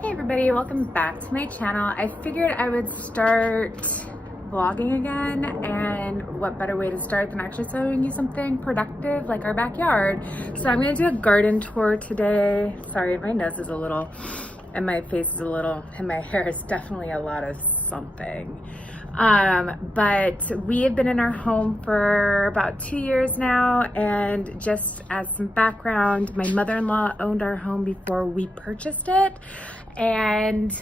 Hey everybody, welcome back to my channel. I figured I would start vlogging again, and what better way to start than actually showing you something productive like our backyard. So I'm gonna do a garden tour today. Sorry, my nose is a little, and my face is a little, and my hair is definitely a lot of something. But we have been in our home for about 2 years now, and just as some background, my mother-in-law owned our home before we purchased it, and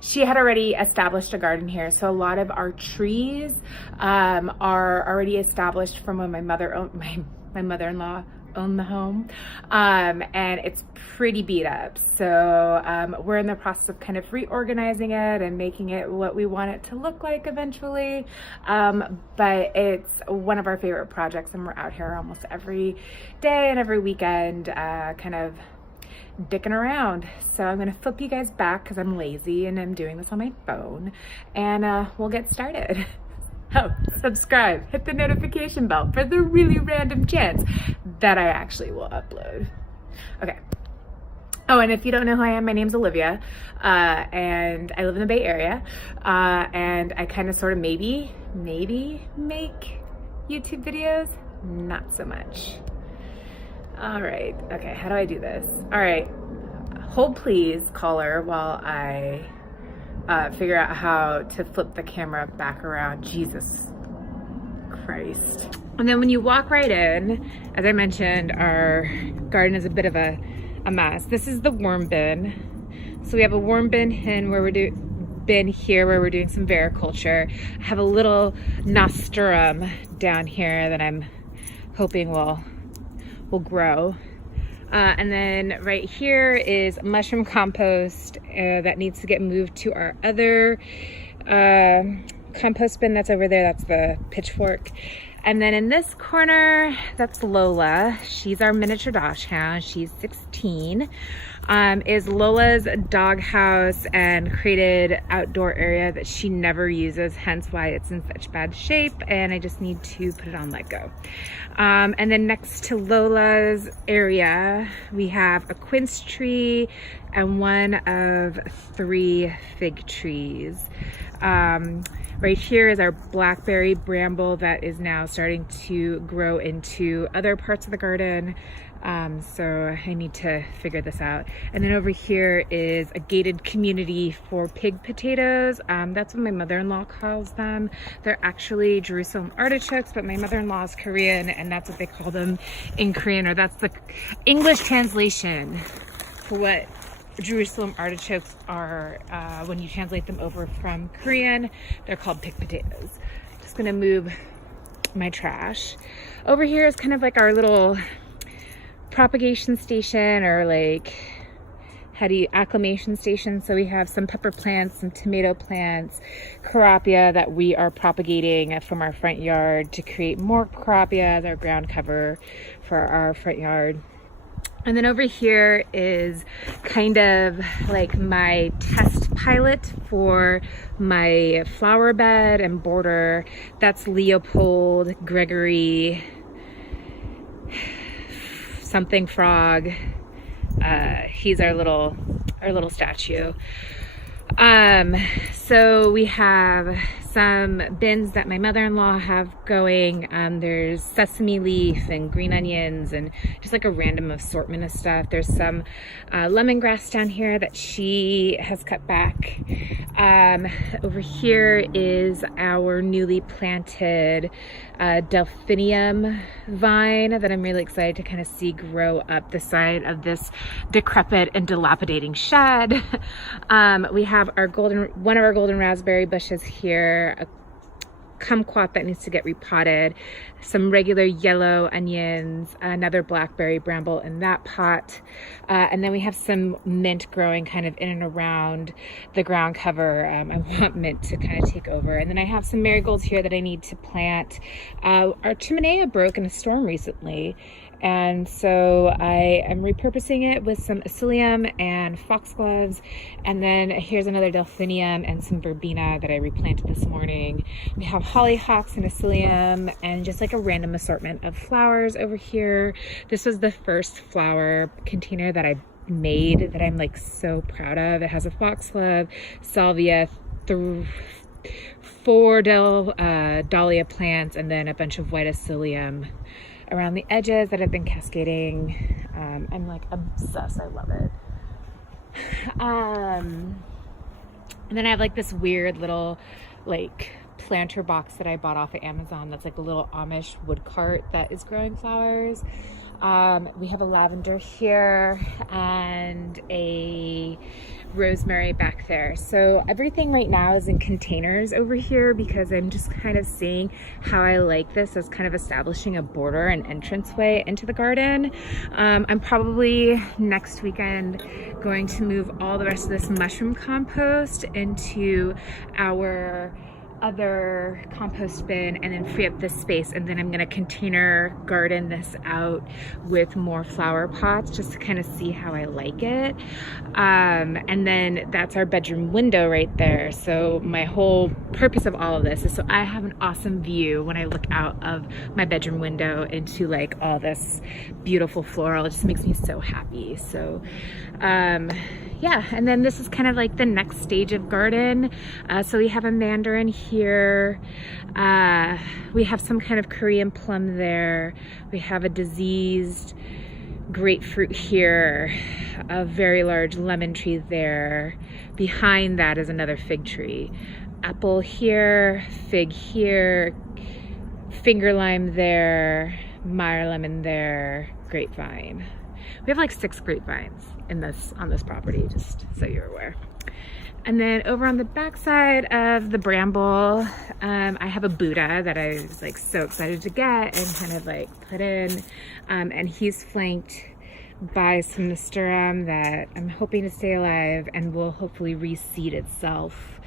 she had already established a garden here. So a lot of our trees are already established from when my mother-in-law owned the home, and it's pretty beat up. So we're in the process of kind of reorganizing it and making it what we want it to look like eventually. But it's one of our favorite projects, and we're out here almost every day and every weekend kind of dicking around. So I'm gonna flip you guys back because I'm lazy and I'm doing this on my phone, and we'll get started. Oh, subscribe, hit the notification bell for the really random chance that I actually will upload. Okay. Oh, and if you don't know who I am, my name's Olivia, and I live in the Bay Area, and I kind of sort of maybe make YouTube videos, not so much. All right, okay, how do I do this? All right, hold please, caller, while I figure out how to flip the camera back around. Jesus Christ. And then when you walk right in, as I mentioned, our garden is a bit of a mess. This is the worm bin. So we have a worm bin where we're doing some vericulture. I have a little nasturtium down here that I'm hoping will grow. And then right here is mushroom compost that needs to get moved to our other compost bin that's over there. That's the pitchfork. And then in this corner, that's Lola. She's our miniature dachshund. She's 16. Is Lola's doghouse and created outdoor area that she never uses, hence why it's in such bad shape, and I just need to put it on let go. And then next to Lola's area, we have a quince tree and one of 3 fig trees. Right here is our blackberry bramble that is now starting to grow into other parts of the garden. So I need to figure this out. And then over here is a gated community for pig potatoes. That's what my mother-in-law calls them. They're actually Jerusalem artichokes, but my mother-in-law is Korean, and that's what they call them in Korean, or that's the English translation for what Jerusalem artichokes are when you translate them over from Korean. They're called pig potatoes. Just gonna move my trash. Over here is kind of like our little propagation station, or like acclimation station. So we have some pepper plants, some tomato plants, carapia that we are propagating from our front yard to create more carapia as our ground cover for our front yard. And then over here is kind of like my test pilot for my flower bed and border. That's Leopold Gregory something frog. He's our little statue. So we have some bins that my mother-in-law have going. There's sesame leaf and green onions and just like a random assortment of stuff. There's some lemongrass down here that she has cut back. Over here is our newly planted delphinium vine that I'm really excited to kind of see grow up the side of this decrepit and dilapidating shed. We have one of our golden raspberry bushes here, a kumquat that needs to get repotted, some regular yellow onions, another blackberry bramble in that pot, and then we have some mint growing kind of in and around the ground cover. I want mint to kind of take over. And then I have some marigolds here that I need to plant. Our chimenea broke in a storm recently, and so I am repurposing it with some Asilium and foxgloves. And then here's another delphinium and some verbena that I replanted this morning. We have hollyhocks and Asilium and just like a random assortment of flowers over here. This was the first flower container that I made that I'm like so proud of. It has a foxglove, salvia, 4 dahlia plants, and then a bunch of white asilium around the edges that have been cascading. I'm like obsessed. I love it. And then I have like this weird little like planter box that I bought off of Amazon that's like a little Amish wood cart that is growing flowers. We have a lavender here and a rosemary back there. So everything right now is in containers over here because I'm just kind of seeing how I like this as kind of establishing a border and entranceway into the garden. I'm probably next weekend going to move all the rest of this mushroom compost into our other compost bin and then free up this space, and then I'm going to container garden this out with more flower pots just to kind of see how I like it. And then that's our bedroom window right there. So my whole purpose of all of this is so I have an awesome view when I look out of my bedroom window into like all this beautiful floral. It just makes me so happy. So yeah, and then this is kind of like the next stage of garden. So we have a mandarin here. We have some kind of Korean plum there. We have a diseased grapefruit here, a very large lemon tree there. Behind that is another fig tree. Apple here, fig here, finger lime there, Meyer lemon there, grapevine. We have like 6 grapevines on this property, just so you're aware. And then over on the back side of the bramble, I have a Buddha that I was like so excited to get and kind of like put in. And he's flanked by some nasturtium that I'm hoping to stay alive and will hopefully reseed itself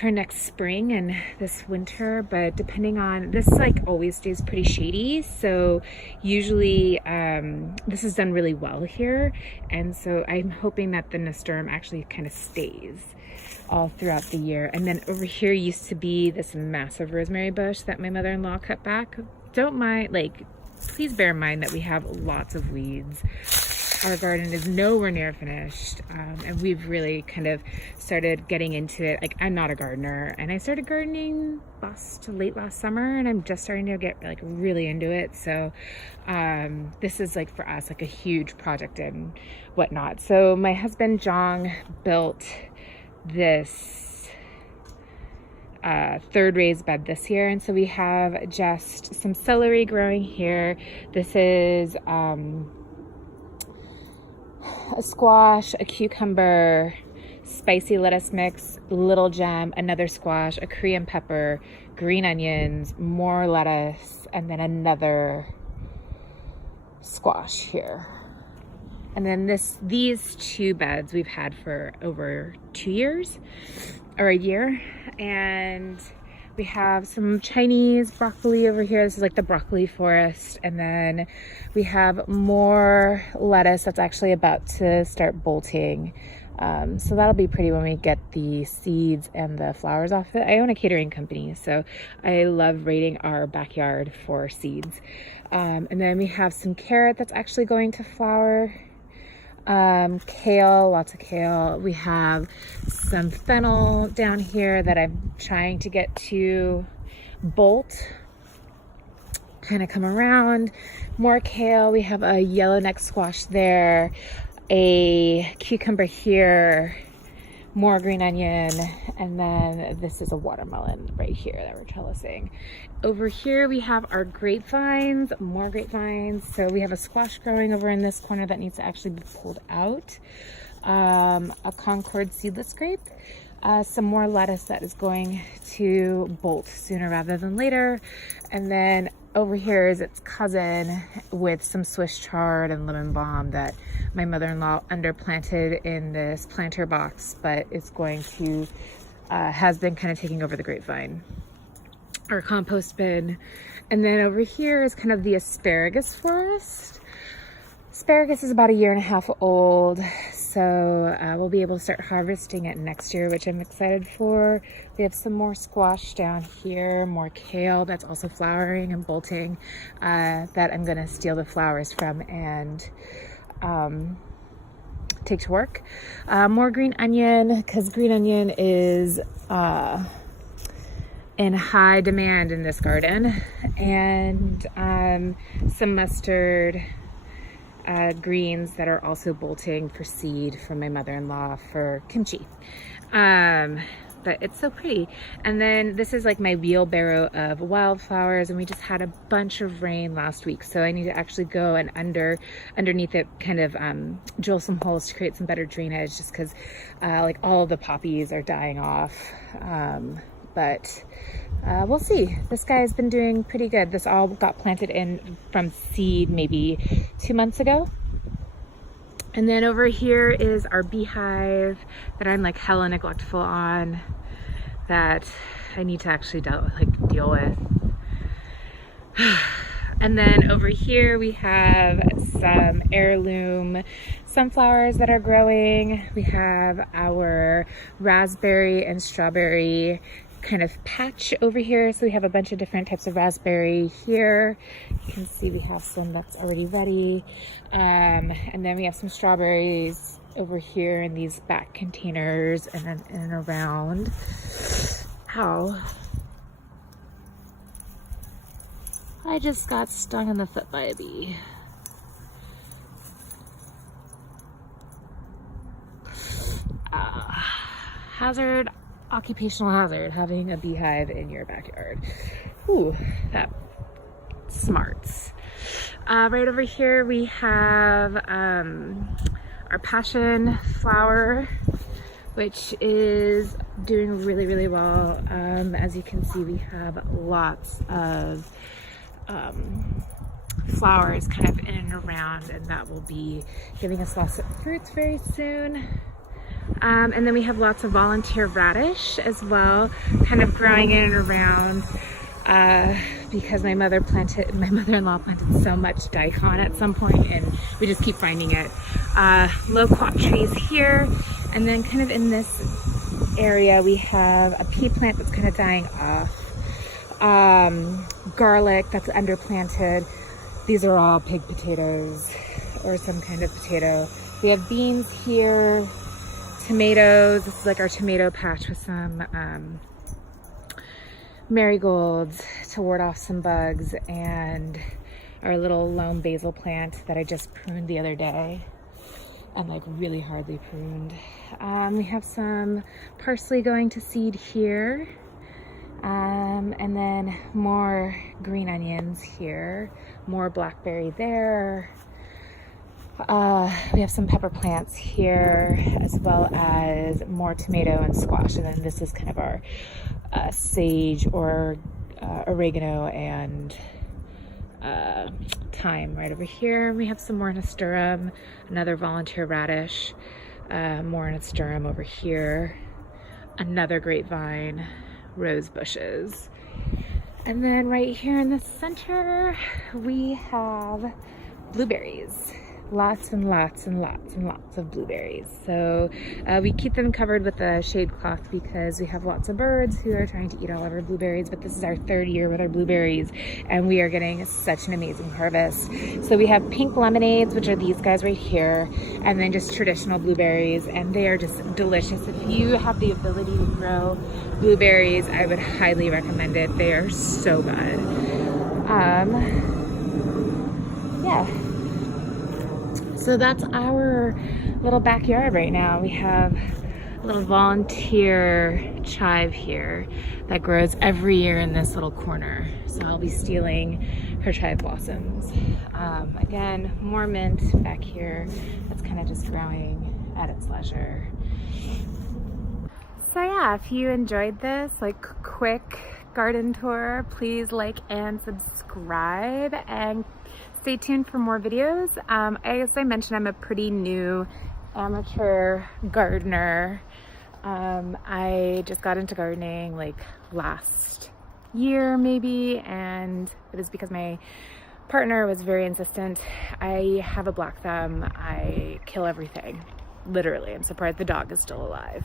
for next spring and this winter. But depending on, this like always stays pretty shady, so usually this is done really well here, and so I'm hoping that the nasturtium actually kind of stays all throughout the year. And then over here used to be this massive rosemary bush that my mother-in-law cut back. Don't mind, like, please bear in mind that we have lots of weeds. Our garden is nowhere near finished, and we've really kind of started getting into it. Like, I'm not a gardener, and I started gardening late last summer, and I'm just starting to get like really into it. So this is like for us like a huge project and whatnot. So my husband Jong built this 3rd raised bed this year, and so we have just some celery growing here. This is a squash, a cucumber, spicy lettuce mix, little gem, another squash, a Korean pepper, green onions, more lettuce, and then another squash here. And then these 2 beds we've had for over 2 years or a year. And we have some Chinese broccoli over here. This is like the broccoli forest. And then we have more lettuce that's actually about to start bolting. So that'll be pretty when we get the seeds and the flowers off it. I own a catering company, so I love raiding our backyard for seeds. And then we have some carrot that's actually going to flower. Kale, lots of kale. We have some fennel down here that I'm trying to get to bolt, kind of come around. More kale. We have a yellowneck squash there, a cucumber here, more green onion, and then this is a watermelon right here that we're trellising. Over here we have our grapevines, more grapevines. So we have a squash growing over in this corner that needs to actually be pulled out. A Concord seedless grape, some more lettuce that is going to bolt sooner rather than later. And then over here is its cousin with some Swiss chard and lemon balm that my mother-in-law underplanted in this planter box, but it's going to, has been kind of taking over the grapevine, our compost bin. And then over here is kind of the asparagus forest. Asparagus is about 1.5 years old, so we'll be able to start harvesting it next year, which I'm excited for. We have some more squash down here, more kale that's also flowering and bolting that I'm gonna steal the flowers from and take to work. More green onion, because green onion is in high demand in this garden, and some mustard greens that are also bolting for seed from my mother-in-law for kimchi. But it's so pretty. And then this is like my wheelbarrow of wildflowers, and we just had a bunch of rain last week, so I need to actually go and underneath it kind of drill some holes to create some better drainage, just because like all of the poppies are dying off. But we'll see. This guy has been doing pretty good. This all got planted in from seed maybe 2 months ago. And then over here is our beehive that I'm like hella neglectful on, that I need to actually deal with. And then over here we have some heirloom sunflowers that are growing. We have our raspberry and strawberry kind of patch over here. So we have a bunch of different types of raspberry here. You can see we have some that's already ready. And then we have some strawberries over here in these back containers, and then in and around. Ow. I just got stung in the foot by a bee. Hazard, occupational hazard, having a beehive in your backyard. Ooh, that smarts. Right over here we have our passion flower, which is doing really, really well. As you can see, we have lots of flowers kind of in and around, and that will be giving us lots of fruits very soon. And then we have lots of volunteer radish as well, kind of growing in and around, because my mother-in-law planted so much daikon at some point, and we just keep finding it. Loquat trees here, and then kind of in this area we have a pea plant that's kind of dying off. Garlic that's underplanted. These are all pig potatoes or some kind of potato. We have beans here, tomatoes. This is like our tomato patch with some marigolds to ward off some bugs, and our little lone basil plant that I just pruned the other day, and like really hardly pruned. We have some parsley going to seed here, and then more green onions here, more blackberry there. We have some pepper plants here, as well as more tomato and squash. And then this is kind of our sage or oregano and thyme right over here. We have some more nasturtium, another volunteer radish, more nasturtium over here, another grapevine, rose bushes. And then right here in the center, we have blueberries. Lots and lots and lots and lots of blueberries. So we keep them covered with a shade cloth because we have lots of birds who are trying to eat all of our blueberries, but this is our third year with our blueberries, and we are getting such an amazing harvest. So we have pink lemonades, which are these guys right here, and then just traditional blueberries, and they are just delicious. If you have the ability to grow blueberries, I would highly recommend it. They are so good. Yeah. So that's our little backyard right now. We have a little volunteer chive here that grows every year in this little corner. So I'll be stealing her chive blossoms. Again, more mint back here. That's kind of just growing at its leisure. So yeah, if you enjoyed this like quick garden tour, please like and subscribe, and stay tuned for more videos. As I mentioned, I'm a pretty new amateur gardener. I just got into gardening like last year maybe, and it was because my partner was very insistent. I have a black thumb. I kill everything, literally. I'm surprised the dog is still alive.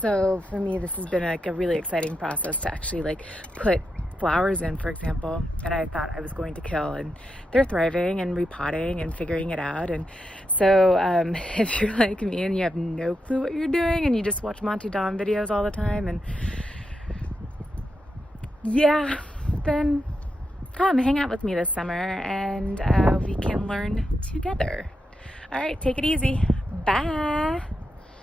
So for me, this has been like a really exciting process to actually like put flowers in, for example, that I thought I was going to kill, and they're thriving and repotting and figuring it out. And so if you're like me and you have no clue what you're doing and you just watch Monty Don videos all the time, and yeah, then come hang out with me this summer and we can learn together. All right, take it easy. Bye.